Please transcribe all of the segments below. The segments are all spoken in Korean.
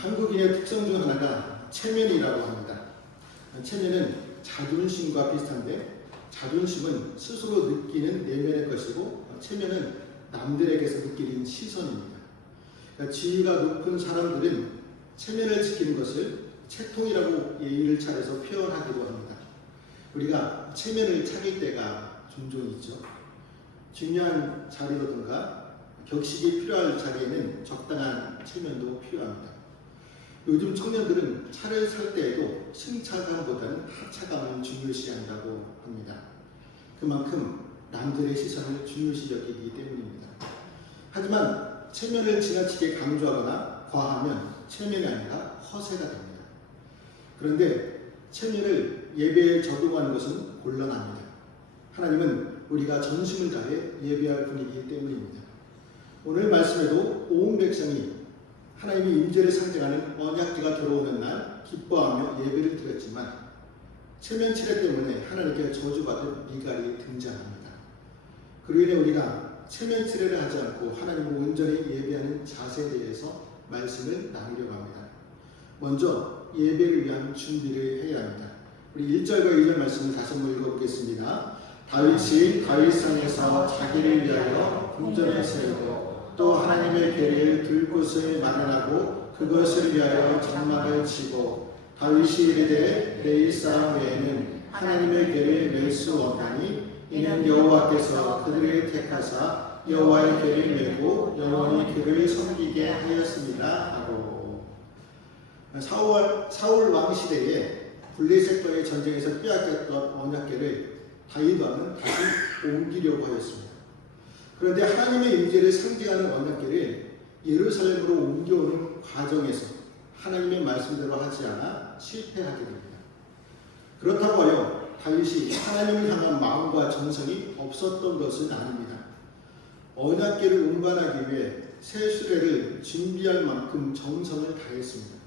한국인의 특성 중 하나가 체면이라고 합니다. 체면은 자존심과 비슷한데 자존심은 스스로 느끼는 내면의 것이고 체면은 남들에게서 느끼는 시선입니다. 그러니까 지위가 높은 사람들은 체면을 지키는 것을 채통이라고 예의를 차려서 표현하기도 합니다. 우리가 체면을 차릴 때가 종종 있죠. 중요한 자리라든가 격식이 필요할 자리에는 적당한 체면도 필요합니다. 요즘 청년들은 차를 살 때에도 승차감보다는 하차감을 중요시한다고 합니다. 그만큼 남들의 시선을 중요시 여기기 때문입니다. 하지만 체면을 지나치게 강조하거나 과하면 체면이 아니라 허세가 됩니다. 그런데 체면을 예배에 적용하는 것은 곤란합니다. 하나님은 우리가 전심을 다해 예배할 분이기 때문입니다. 오늘 말씀에도 온 백성이 하나님의 임재를 상징하는 언약궤가 들어오는 날 기뻐하며 예배를 드렸지만 체면 치레 때문에 하나님께 저주받은 미갈이 등장합니다. 그로 인해 우리가 체면 치레를 하지 않고 하나님을 온전히 예배하는 자세에 대해서 말씀을 나누려고 합니다. 먼저 예배를 위한 준비를 해야 합니다. 우리 1절과 2절 말씀을 다시 한번 읽어보겠습니다. 다윗이 다윗성에서 자기를 위하여 궁전을 세우고 또 하나님의 궤를 들 곳을 마련하고 그것을 위하여 장막을 치고 다윗이 이르되 내 일상 외에는 하나님의 궤를 맬 수 없나니 이는 여호와께서 그들을 택하사 여호와의 궤를 메고 영원히 그를 섬기게 하였습니다 하고 사울 왕 시대에 블레셋과의 전쟁에서 빼앗겼던 언약궤를 다윗 왕은 다시 옮기려고 하였습니다. 그런데 하나님의 임재를 상징하는 언약궤를 예루살렘으로 옮겨오는 과정에서 하나님의 말씀대로 하지 않아 실패하게 됩니다. 그렇다고 하여 다윗이 하나님을 향한 마음과 정성이 없었던 것은 아닙니다. 언약궤를 운반하기 위해 새 수레를 준비할 만큼 정성을 다했습니다.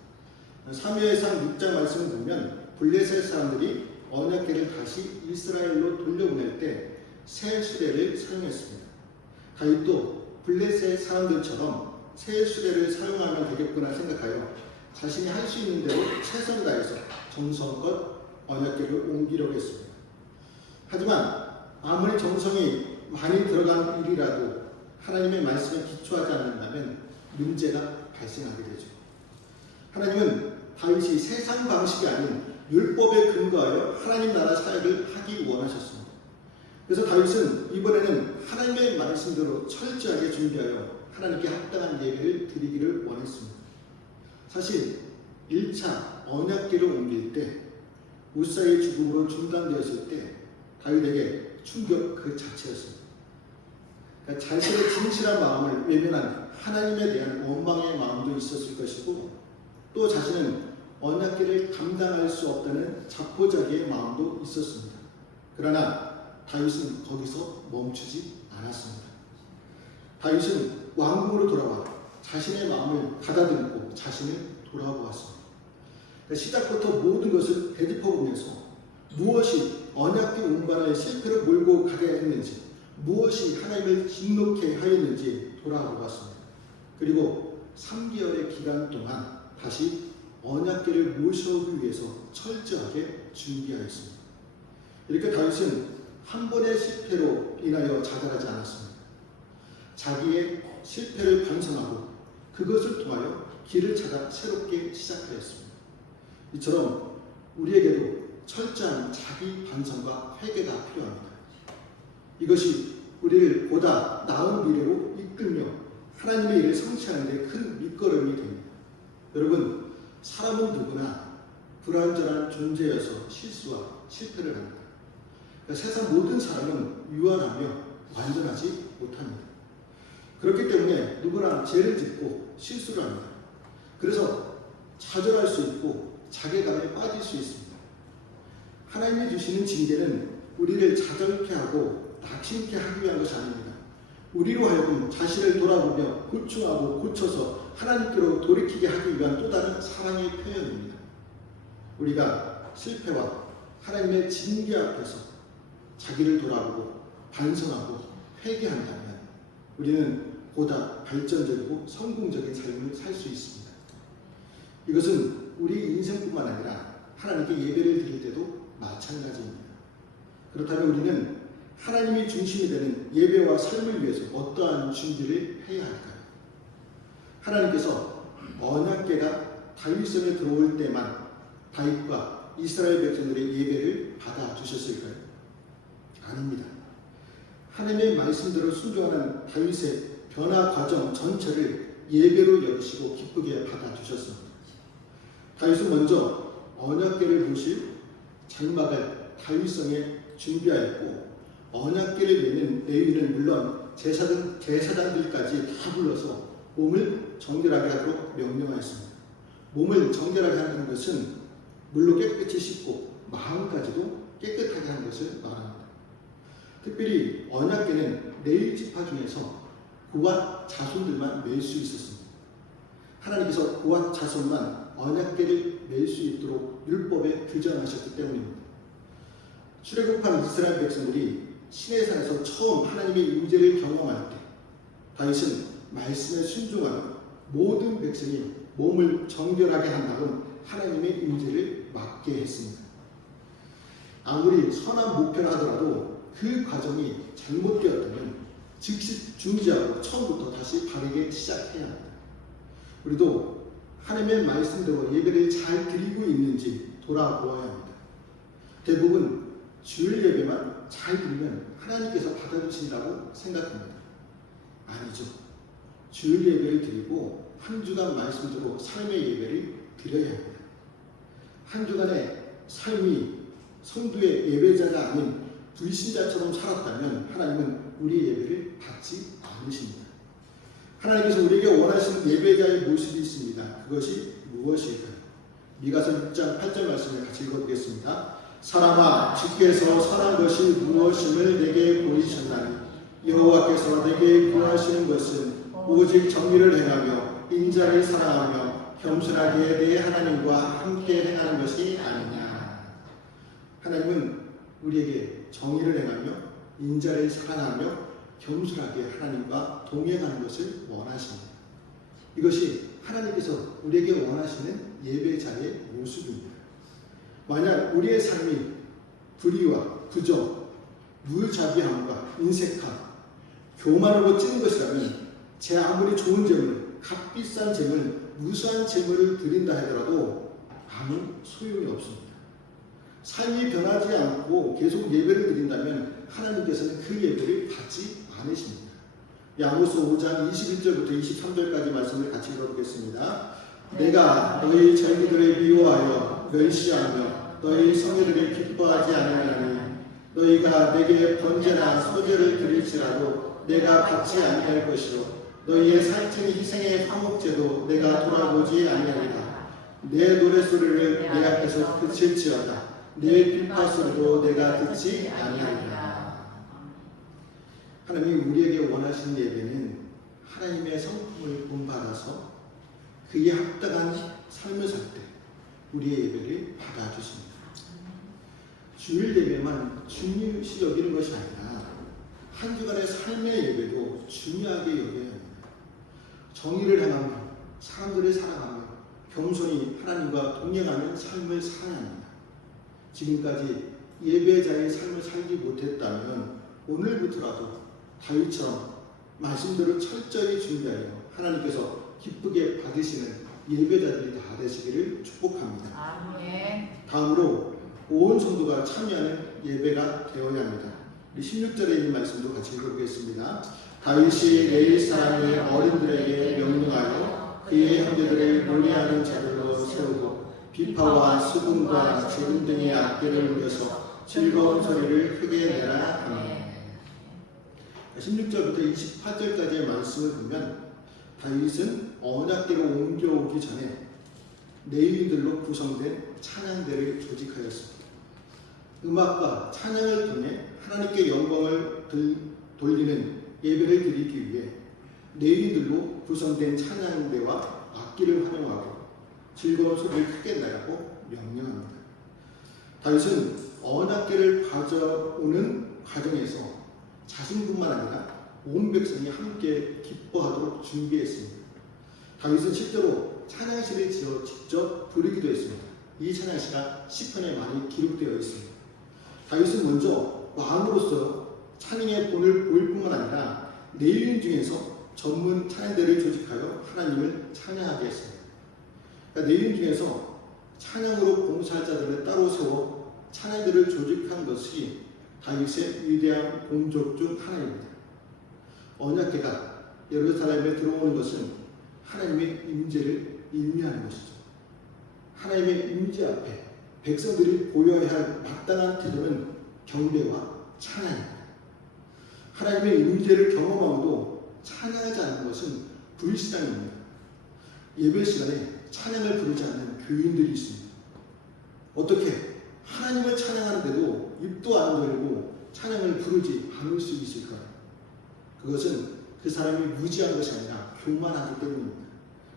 사무엘상 6장 말씀을 보면 블레셋 사람들이 언약궤를 다시 이스라엘로 돌려보낼 때 새 수레를 사용했습니다. 다윗도 블레셋 사람들처럼 새 수레를 사용하면 되겠구나 생각하여 자신이 할 수 있는 대로 최선을 다해서 정성껏 언약궤를 옮기려고 했습니다. 하지만 아무리 정성이 많이 들어간 일이라도 하나님의 말씀에 기초하지 않는다면 문제가 발생하게 되죠. 하나님은 다윗이 세상 방식이 아닌 율법에 근거하여 하나님 나라 사역을 하기 원하셨습니다. 그래서 다윗은 이번에는 하나님의 말씀대로 철저하게 준비하여 하나님께 합당한 예배를 드리기를 원했습니다. 사실 1차 언약궤를 옮길 때 우사의 죽음으로 중단되었을 때 다윗에게 충격 그 자체였습니다. 그러니까 자신의 진실한 마음을 외면한 하나님에 대한 원망의 마음도 있었을 것이고 또 자신은 언약궤를 감당할 수 없다는 자포자기의 마음도 있었습니다. 그러나 다윗은 거기서 멈추지 않았습니다. 다윗은 왕궁으로 돌아와 자신의 마음을 가다듬고 자신을 돌아보았습니다. 그러니까 시작부터 모든 것을 되짚어보면서 무엇이 언약궤 운반의 실패를 몰고 가게 했는지 무엇이 하나님을 진노케 하였는지 돌아보았습니다. 그리고 3개월의 기간 동안 다시 언약궤를 모셔오기 위해서 철저하게 준비하였습니다. 이렇게 다윗은 한 번의 실패로 인하여 자살하지 않았습니다. 자기의 실패를 반성하고 그것을 통하여 길을 찾아 새롭게 시작하였습니다. 이처럼 우리에게도 철저한 자기 반성과 회개가 필요합니다. 이것이 우리를 보다 나은 미래로 이끌며 하나님의 일을 성취하는 데 큰 밑거름이 됩니다. 여러분, 사람은 누구나 불완전한 존재여서 실수와 실패를 합니다. 그러니까 세상 모든 사람은 유한하며 완전하지 못합니다. 그렇기 때문에 누구나 죄를 짓고 실수를 합니다. 그래서 좌절할 수 있고 자괴감에 빠질 수 있습니다. 하나님이 주시는 징계는 우리를 자절케 하고 낙심케 하기 위한 것이 아닙니다. 우리로 하여금 자신을 돌아보며 고충하고 고쳐서 하나님께로 돌이키게 하기 위한 또 다른 사랑의 표현입니다. 우리가 실패와 하나님의 징계 앞에서 자기를 돌아보고 반성하고 회개한다면 우리는 보다 발전적이고 성공적인 삶을 살 수 있습니다. 이것은 우리 인생뿐만 아니라 하나님께 예배를 드릴 때도 마찬가지입니다. 그렇다면 우리는 하나님이 중심이 되는 예배와 삶을 위해서 어떠한 준비를 해야 할까요? 하나님께서 언약궤가 다윗성에 들어올 때만 다윗과 이스라엘 백성들의 예배를 받아주셨을까요? 아닙니다. 하나님의 말씀대로 순종하는 다윗의 변화 과정 전체를 예배로 여기시고 기쁘게 받아주셨습니다. 다윗은 먼저 언약궤를 모실 장막을 다윗성에 준비하였고 언약궤를 메는 레위는 물론 제사장들까지 다 불러서 몸을 정결하게 하도록 명령하였습니다. 몸을 정결하게 하는 것은 물로 깨끗이 씻고 마음까지도 깨끗하게 하는 것을 말합니다. 특별히 언약궤는 레위 지파 중에서 고앗 자손들만 맬 수 있었습니다. 하나님께서 고앗 자손만 언약궤를 맬 수 있도록 율법에 규정하셨기 때문입니다. 출애굽한 이스라엘 백성들이 시내산에서 처음 하나님의 임재를 경험할 때 다윗은 말씀에 순종하는 모든 백성이 몸을 정결하게 한 다음 하나님의 임재를 맡게 했습니다. 아무리 선한 목표를 하더라도 그 과정이 잘못되었다면 즉시 중지하고 처음부터 다시 바르게 시작해야 합니다. 우리도 하나님의 말씀대로 예배를 잘 드리고 있는지 돌아보아야 합니다. 대부분 주일 예배만 잘 드리면 하나님께서 받아주신다고 생각합니다. 아니죠. 주일 예배를 드리고 한 주간 말씀대로 삶의 예배를 드려야 합니다. 한 주간의 삶이 성도의 예배자가 아닌 불신자처럼 살았다면 하나님은 우리의 예배를 받지 않으십니다. 하나님께서 우리에게 원하시는 예배자의 모습이 있습니다. 그것이 무엇일까요? 미가서 6장 8절 말씀을 같이 읽어보겠습니다. 사람아, 주께서 선한 것이 무엇임을 내게 보이셨나니 여호와께서 내게 구하시는 것은 오직 정의를 행하며 인자를 사랑하며 겸손하게 내 하나님과 함께 행하는 것이 아니냐. 하나님은 우리에게 정의를 행하며 인자를 사랑하며 겸손하게 하나님과 동행하는 것을 원하십니다. 이것이 하나님께서 우리에게 원하시는 예배자의 모습입니다. 만약 우리의 삶이 불의와 부정, 무자비함과 인색함, 교만으로 찌는 것이라면 제 아무리 좋은 재물, 값비싼 재물, 무수한 재물을 드린다 하더라도 아무 소용이 없습니다. 삶이 변하지 않고 계속 예배를 드린다면 하나님께서는 그 예배를 받지 않으십니다. 야고보서 5장 21절부터 23절까지 말씀을 같이 읽어보겠습니다. 내가 너희 젊은이들을 미워하여 멸시하며 너희 성회들을 기뻐하지 아니하나니 너희가 내게 번제나 소제를 드릴지라도 내가 받지 아니할 것이요 너희의 살찐 희생의 화목제도 내가 돌아보지 아니하리라. 내 노랫소리를 내 앞에서 그칠지어다. 내 비파소리도 내가 듣지 아니하리라. 하나님이 우리에게 원하시는 예배는 하나님의 성품을 본받아서 그에 합당한 삶을 살 때 우리의 예배를 받아주십니다. 주일 예배만 중요시 여기는 것이 아니라 한 주간의 삶의 예배도 중요하게 여겨야 합니다. 정의를 행하며 사람들을 사랑하며 겸손히 하나님과 동행하는 삶을 살아야 합니다. 지금까지 예배자의 삶을 살지 못했다면 오늘부터라도 다윗처럼 말씀대로 철저히 준비하여 하나님께서 기쁘게 받으시는 예배자들이 다 되시기를 축복합니다. 아멘. 다음으로 온 성도가 참여하는 예배가 되어야 합니다. 우리 16절에 있는 말씀도 같이 읽어보겠습니다. 다윗이 레위 사람의 어른들에게 명령하여 그의 형제들을 노래하는 자들로 세우고 비파와 수금과 재금 등의 악기를 울려서 즐거운 소리를 크게 내라 하며 16절부터 28절까지의 말씀을 보면 다윗은 언약궤로 옮겨오기 전에 레위인들로 구성된 찬양대를 조직하였습니다. 음악과 찬양을 통해 하나님께 영광을 돌리는 예배를 드리기 위해 레위인들로 구성된 찬양대와 악기를 활용하고 즐거운 소리를 크게 내라고 명령합니다. 다윗은 언약궤를 가져오는 과정에서 자신뿐만 아니라 온 백성이 함께 기뻐하도록 준비했습니다. 다윗은 실제로 찬양시를 지어 직접 부르기도 했습니다. 이 찬양시가 시편에 많이 기록되어 있습니다. 다윗은 먼저 왕으로서 찬양의 본을 보일 뿐만 아니라 레위인 중에서 전문 찬양대를 조직하여 하나님을 찬양하게 했습니다. 그러니까 레위인 중에서 찬양으로 봉사할 자들을 따로 세워 찬양대를 조직한 것이 다윗의 위대한 공적 중 하나입니다. 언약궤가 예루살렘에 들어오는 것은 하나님의 임재를 의미하는 것이죠. 하나님의 임재 앞에 백성들이 보여야 할 마땅한 태도는 경배와 찬양입니다. 하나님의 임재를 경험하고도 찬양하지 않는 것은 불신앙입니다. 예배 시간에 찬양을 부르지 않는 교인들이 있습니다. 어떻게 하나님을 찬양하는데도 입도 안 벌리고 찬양을 부르지 않을 수 있을까요? 그것은 그 사람이 무지한 것이 아니라 교만하기 때문입니다.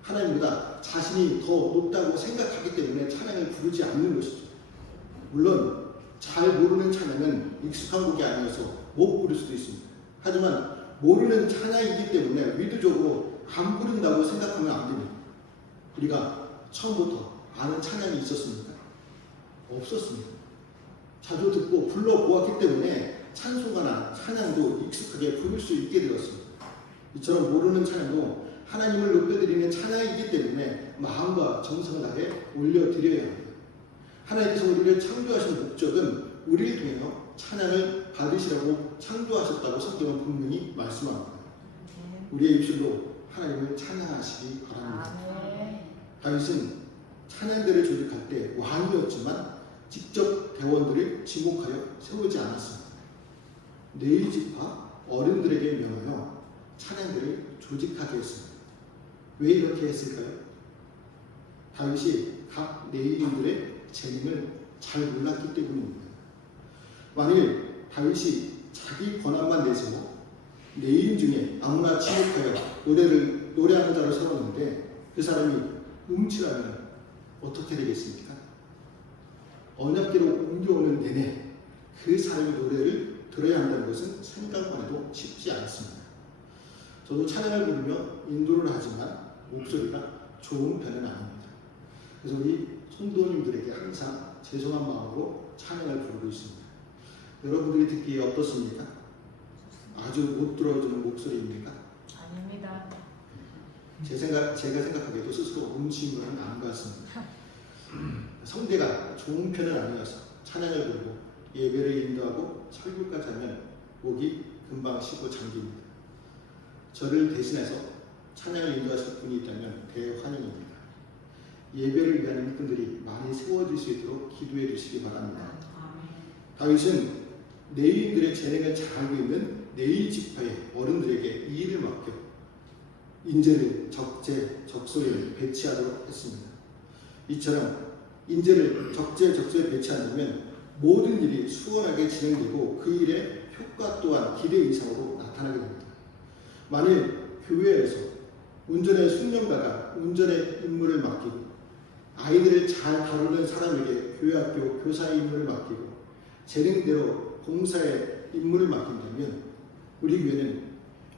하나님보다 자신이 더 높다고 생각하기 때문에 찬양을 부르지 않는 것이죠. 물론 잘 모르는 찬양은 익숙한 곡이 아니어서 못 부를 수도 있습니다. 하지만 모르는 찬양이기 때문에 의도적으로 안 부른다고 생각하면 안 됩니다. 우리가 처음부터 아는 찬양이 있었습니까? 없었습니다. 자주 듣고 불러보았기 때문에 찬송가나 찬양도 익숙하게 부를 수 있게 되었습니다. 이처럼 모르는 찬양도 하나님을 높여드리는 찬양이기 때문에 마음과 정성을 다해 올려드려야 합니다. 하나님께서 우리를 창조하신 목적은 우리를 통해서 찬양을 받으시라고 창조하셨다고 성경은 분명히 말씀합니다. 우리의 입술로 하나님을 찬양하시기 바랍니다. 다윗은 찬양대를 조직할 때 왕이었지만 직접 대원들을 지목하여 세우지 않았습니다. 레위 지파 어른들에게 명하여 찬양대를 조직하게 했습니다. 왜 이렇게 했을까요? 다윗이 각 레위인들의 재능을 잘 몰랐기 때문입니다. 만일 다윗이 자기 권한만 내세워 레위인 중에 아무나 지목하여 노래하는 자를 세웠는데 그 사람이 음치라면 어떻게 되겠습니까? 언약궤로 옮겨오는 내내 그 사람의 노래를 들어야 한다는 것은 생각만 해도 쉽지 않습니다. 저도 찬양을 부르며 인도를 하지만 목소리가 좋은 편은 아닙니다. 그래서 우리 성도님들에게 항상 죄송한 마음으로 찬양을 부르고 있습니다. 여러분들이 듣기에 어떻습니까? 아주 못 들어주는 목소리입니까? 아닙니다. 제가 생각하기에도 스스로 음침은 아닌 것 같습니다. 성대가 좋은 편은 아니어서 찬양을 부르고 예배를 인도하고 설교까지 하면 목이 금방 쉬고 잠깁니다. 저를 대신해서 찬양을 인도하실 분이 있다면 대환영입니다. 예배를 위한 일꾼들이 많이 세워질 수 있도록 기도해 주시기 바랍니다. 다윗은 레위인들의 재능을 잘 알고 있는 레위 지파의 어른들에게 이 일을 맡겨 인재를 적소에 배치하도록 했습니다. 이처럼 인재를 적소에 배치한다면 모든 일이 수월하게 진행되고 그 일의 효과 또한 기대 이상으로 나타나게 됩니다. 만일 교회에서 운전의 숙련가가 운전의 임무를 맡기고 아이들을 잘 다루는 사람에게 교회학교 교사의 임무를 맡기고 재능대로 봉사의 임무를 맡긴다면 우리 교회는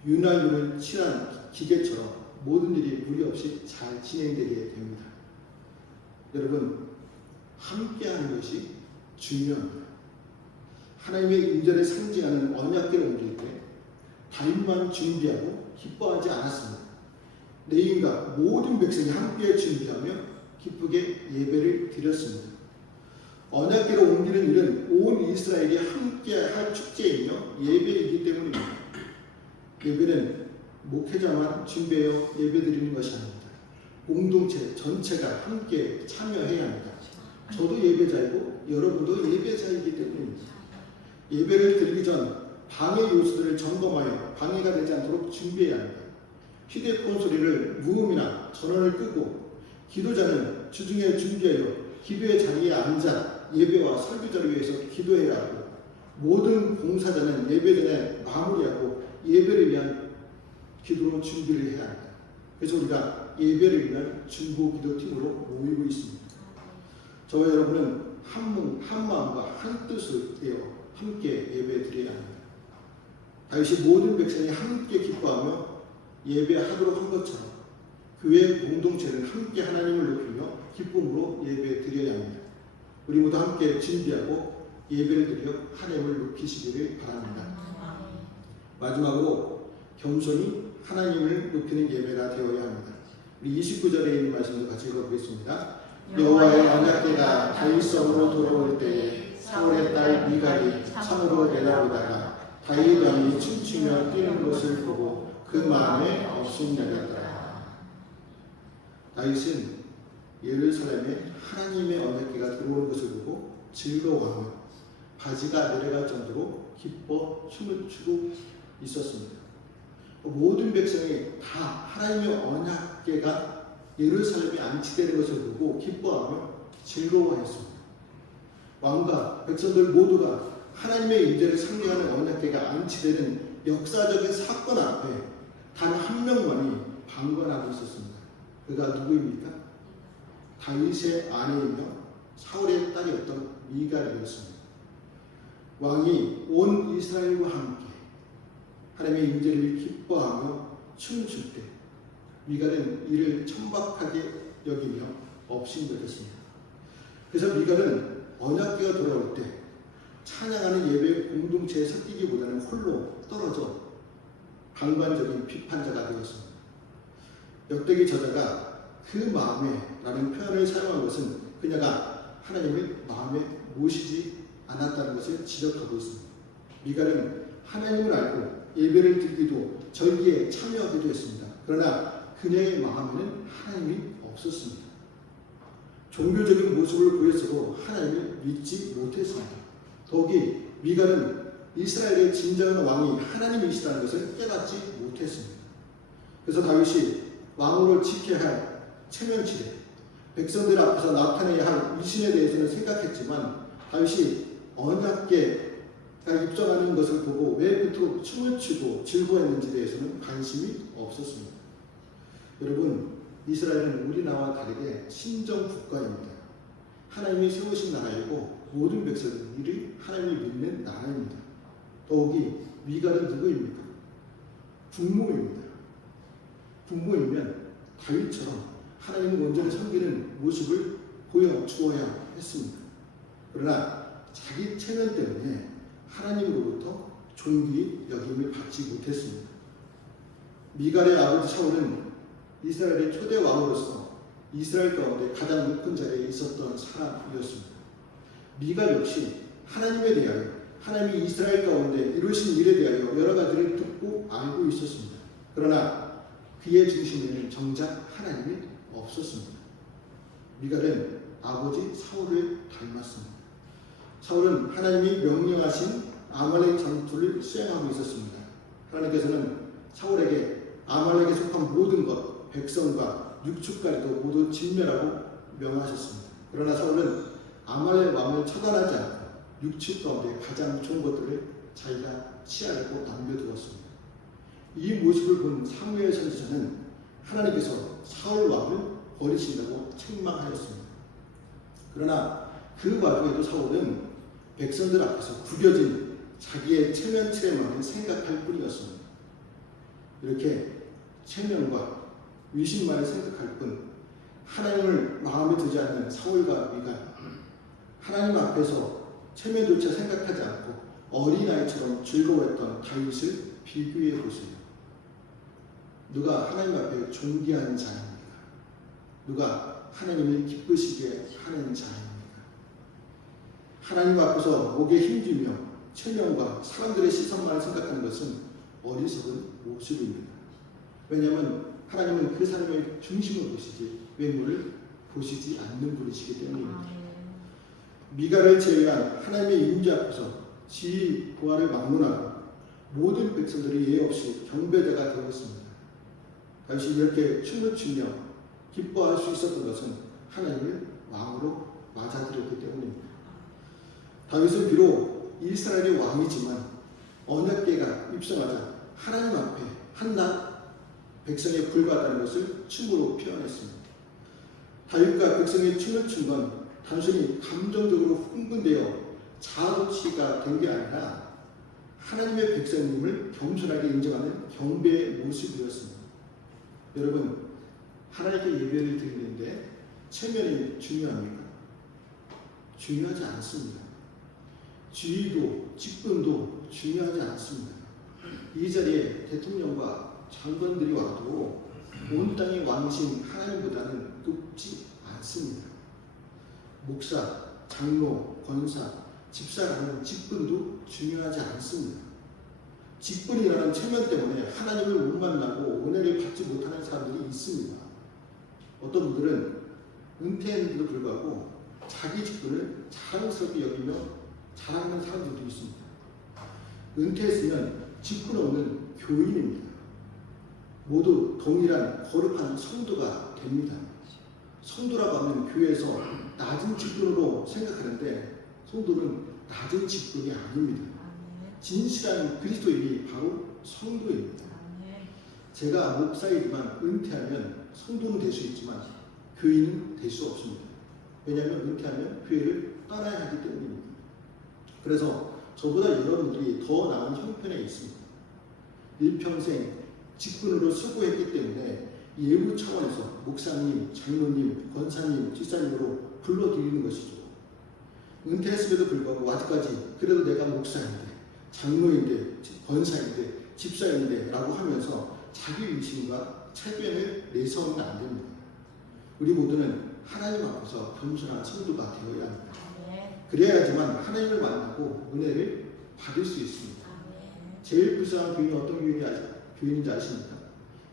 윤활유를 칠한 기계처럼 모든 일이 무리 없이 잘 진행되게 됩니다. 여러분, 함께하는 것이 중요합니다. 하나님의 임재를 상징하는 언약궤를 옮길 때 다윗만 준비하고 기뻐하지 않았습니다. 레위인과 모든 백성이 함께 준비하며 기쁘게 예배를 드렸습니다. 언약궤로 옮기는 일은 온 이스라엘이 함께 할 축제이며 예배이기 때문입니다. 예배는 목회자만 준비하여 예배드리는 것이 아닙니다. 공동체 전체가 함께 참여해야 합니다. 저도 예배자이고 여러분도 예배자이기 때문입니다. 예배를 드리기 전 방해 요소들을 점검하여 방해가 되지 않도록 준비해야 합니다. 휴대폰 소리를 무음이나 전원을 끄고 기도자는 주중에 준비하여 기도의 자리에 앉아 예배와 설교자를 위해서 기도해야 하고 모든 봉사자는 예배 전에 마무리하고 예배를 위한 기도로 준비를 해야 합니다. 그래서 우리가 예배를 위한 중보기도팀으로 모이고 있습니다. 저와 여러분은 한 마음과 한 뜻을 되어 함께 예배드려야 합니다. 다윗이 모든 백성이 함께 기뻐하며 예배하도록 한 것처럼 교회 공동체는 함께 하나님을 높이며 기쁨으로 예배 드려야 합니다. 우리 모두 함께 준비하고 예배를 드려 하나님을 높이시기를 바랍니다. 마지막으로 겸손히 하나님을 높이는 예배가 되어야 합니다. 우리 29절에 있는 말씀을 같이 읽어보겠습니다. 여호와의 언약궤가 다윗성으로 돌아올 때에 사울의 딸 미갈이 창으로 내다보다가 다윗 왕이 춤추며 뛰는 것을 보고 그 마음에 업신여겼더라. 다윗은 예루살렘에 하나님의 언약궤가 들어오는 것을 보고 즐거워하며 바지가 내려갈 정도로 기뻐 춤을 추고 있었습니다. 모든 백성이 다 하나님의 언약궤가 예루살렘에 안치되는 것을 보고 기뻐하며 즐거워했습니다. 왕과 백성들 모두가 하나님의 임재를 상징하는 언약궤가 안치되는 역사적인 사건 앞에 단 한 명만이 방관하고 있었습니다. 그가 누구입니까? 다윗의 아내이며 사울의 딸이었던 미갈이었습니다. 왕이 온 이스라엘과 함께 하나님의 임재를 기뻐하며 춤출 때 미갈은 이를 천박하게 여기며 업신여겼습니다. 그래서 미갈은 언약궤가 돌아올 때 찬양하는 예배 공동체에 섞이기보다는 홀로 떨어져 방관적인 비판자가 되었습니다. 역대기 저자가 그 마음에 라는 표현을 사용한 것은 그녀가 하나님을 마음에 모시지 않았다는 것을 지적하고 있습니다. 미갈은 하나님을 알고 예배를 드리기도 절기에 참여하기도 했습니다. 그러나 그녀의 마음에는 하나님이 없었습니다. 종교적인 모습을 보였어도 하나님을 믿지 못했습니다. 더욱이 미갈은 이스라엘의 진정한 왕이 하나님이시라는 것을 깨닫지 못했습니다. 그래서 다윗이 왕으로 지켜야 할 체면치레, 백성들 앞에서 나타내야 할 위신에 대해서는 생각했지만 다윗이 언약궤가 입성하는 것을 보고 왜 그토록 춤을 추고 즐거워했는지에 대해서는 관심이 없었습니다. 여러분, 이스라엘은 우리나라와 다르게 신정 국가입니다. 하나님이 세우신 나라이고 모든 백성들이 하나님을 믿는 나라입니다. 더욱이 미갈은 누구입니까? 부모입니다. 부모이면 다윗처럼 하나님의 원죄를 섬기는 모습을 보여주어야 했습니다. 그러나 자기 체면 때문에 하나님으로부터 존귀 여김을 받지 못했습니다. 미갈의 아버지 사울은 이스라엘의 초대 왕으로서 이스라엘 가운데 가장 높은 자리에 있었던 사람이었습니다. 미갈 역시 하나님에 대하여 하나님이 이스라엘 가운데 이루신 일에 대하여 여러 가지를 듣고 알고 있었습니다. 그러나 그의 중심에는 정작 하나님이 없었습니다. 미갈은 아버지 사울을 닮았습니다. 사울은 하나님이 명령하신 아말렉 전투를 수행하고 있었습니다. 하나님께서는 사울에게 아말렉에 속한 모든 것, 백성과 육축까지도 모두 진멸하고 명하셨습니다. 그러나 사울은 아말렉 왕을 처단하지 않고 육축 가운데 가장 좋은 것들을 자기가 취하려고 남겨두었습니다. 이 모습을 본 사무엘 선지자는 하나님께서 사울 왕을 버리신다고 책망하였습니다. 그러나 그 와중에도 사울은 백성들 앞에서 구겨진 자기의 체면치레만을 생각할 뿐이었습니다. 이렇게 체면과 위신만을 생각할 뿐 하나님을 마음에 두지 않는 사울과 미갈, 하나님 앞에서 체면조차 생각하지 않고 어린아이처럼 즐거워했던 다윗을 비교해 보세요. 누가 하나님 앞에 존귀한 자입니까? 누가 하나님을 기쁘시게 하는 자입니까? 하나님 앞에서 목에 힘주며 체면과 사람들의 시선만을 생각하는 것은 어리석은 모습입니다. 왜냐하면 하나님은 그 사람의 중심을 보시지 외모를 보시지 않는 분이시기 때문입니다. 미갈을 제외한 하나님의 임재 앞에서 지위 부활을 막론하고 모든 백성들이 예의 없이 경배자가 되었습니다. 다윗이 이렇게 춤을 추며 기뻐할 수 있었던 것은 하나님을 왕으로 맞아들였기 때문입니다. 다윗은 비록 이스라엘의 왕이지만 언약궤가 입성하자 하나님 앞에 한낱 백성에 불과하다는 것을 춤으로 표현했습니다. 다윗과 백성의 춤을 춘 건 단순히 감정적으로 흥분되어 자아도취가 된 게 아니라 하나님의 백성님을 겸손하게 인정하는 경배의 모습이었습니다. 여러분, 하나님께 예배를 드리는데 체면이 중요합니까? 중요하지 않습니다. 지위도 직분도 중요하지 않습니다. 이 자리에 대통령과 장관들이 와도 온 땅의 왕이신 하나님보다는 높지 않습니다. 목사, 장로, 권사, 집사라는 직분도 중요하지 않습니다. 직분이라는 체면 때문에 하나님을 못 만나고 은혜를 받지 못하는 사람들이 있습니다. 어떤 분들은 은퇴했는데도 불구하고 자기 직분을 자랑스럽게 여기며 자랑하는 사람들도 있습니다. 은퇴했으면 직분 없는 교인입니다. 모두 동일한 거룩한 성도가 됩니다. 성도라고 하면 교회에서 낮은 직분으로 생각하는데 성도는 낮은 직분이 아닙니다. 진실한 그리스도인이 바로 성도입니다. 제가 목사이지만 은퇴하면 성도는 될 수 있지만 교인은 될 수 없습니다. 왜냐하면 은퇴하면 교회를 떠나야 하기 때문입니다. 그래서 저보다 여러분들이 더 나은 형편에 있습니다. 일평생 직분으로 수고했기 때문에 예부 차원에서 목사님, 장로님, 권사님, 집사님으로 불러드리는 것이죠. 은퇴했음에도 불구하고 아직까지 그래도 내가 목사인데, 장로인데, 권사인데, 집사인데 라고 하면서 자기 의심과 체면을 내세우면 안 됩니다. 우리 모두는 하나님 앞에서 겸손한 성도가 되어야 합니다. 그래야지만 하나님을 만나고 은혜를 받을 수 있습니다. 제일 불쌍한 교인이 어떤 교인인지 아십니까?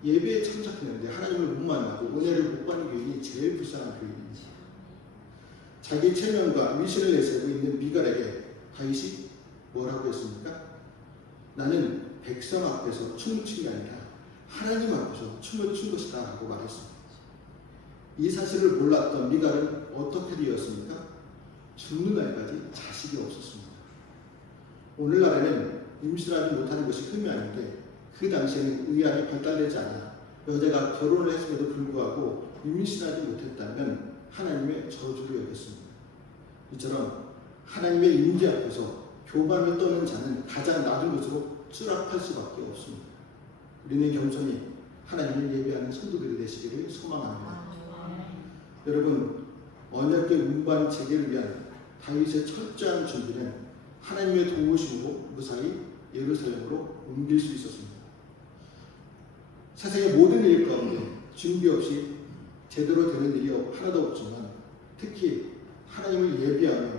예배에 참석했는데 하나님을 못 만나고 은혜를 못 받는 교인이 제일 불쌍한 교인입니다. 자기 체면과 위신을 내세우고 있는 미갈에게 다윗이 뭐라고 했습니까? 나는 백성 앞에서 춤을 춘 게 아니라 하나님 앞에서 춤을 춘 것이다 라고 말했습니다. 이 사실을 몰랐던 미갈은 어떻게 되었습니까? 죽는 날까지 자식이 없었습니다. 오늘날에는 임신하지 못하는 것이 흠이 아닌데 그 당시에는 의학이 발달되지 않아 여자가 결혼을 했음에도 불구하고 임신하지 못했다면 하나님의 저주를 여겼습니다. 이처럼 하나님의 임재 앞에서 교만을 떠는 자는 가장 낮은 곳으로 추락할 수밖에 없습니다. 우리는 겸손히 하나님을 예배하는 성도들이 되시기를 소망합니다. 여러분, 언약궤 운반 체계를 위한 다윗의 철저한 준비는 하나님의 도우심으로 무사히 예루살렘으로 옮길 수 있었습니다. 세상의 모든 일 가운데 준비 없이 제대로 되는 일이 하나도 없지만 특히 하나님을 예배하며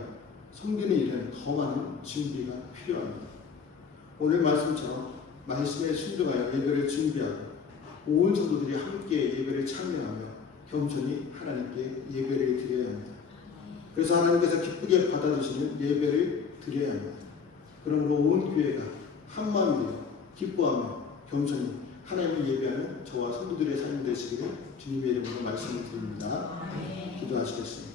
섬기는 일은 더 많은 준비가 필요합니다. 오늘 말씀처럼 말씀에 순종하여 예배를 준비하고 온 성도들이 함께 예배를 참여하며 겸손히 하나님께 예배를 드려야 합니다. 그래서 하나님께서 기쁘게 받아주시는 예배를 드려야 합니다. 그러므로 온 교회가 한마음이 되어 기뻐하며 겸손히 하나님을 예배하는 저와 성도들의 삶이 되시기를 주님의 이름으로 말씀을 드립니다. 기도하시겠습니다.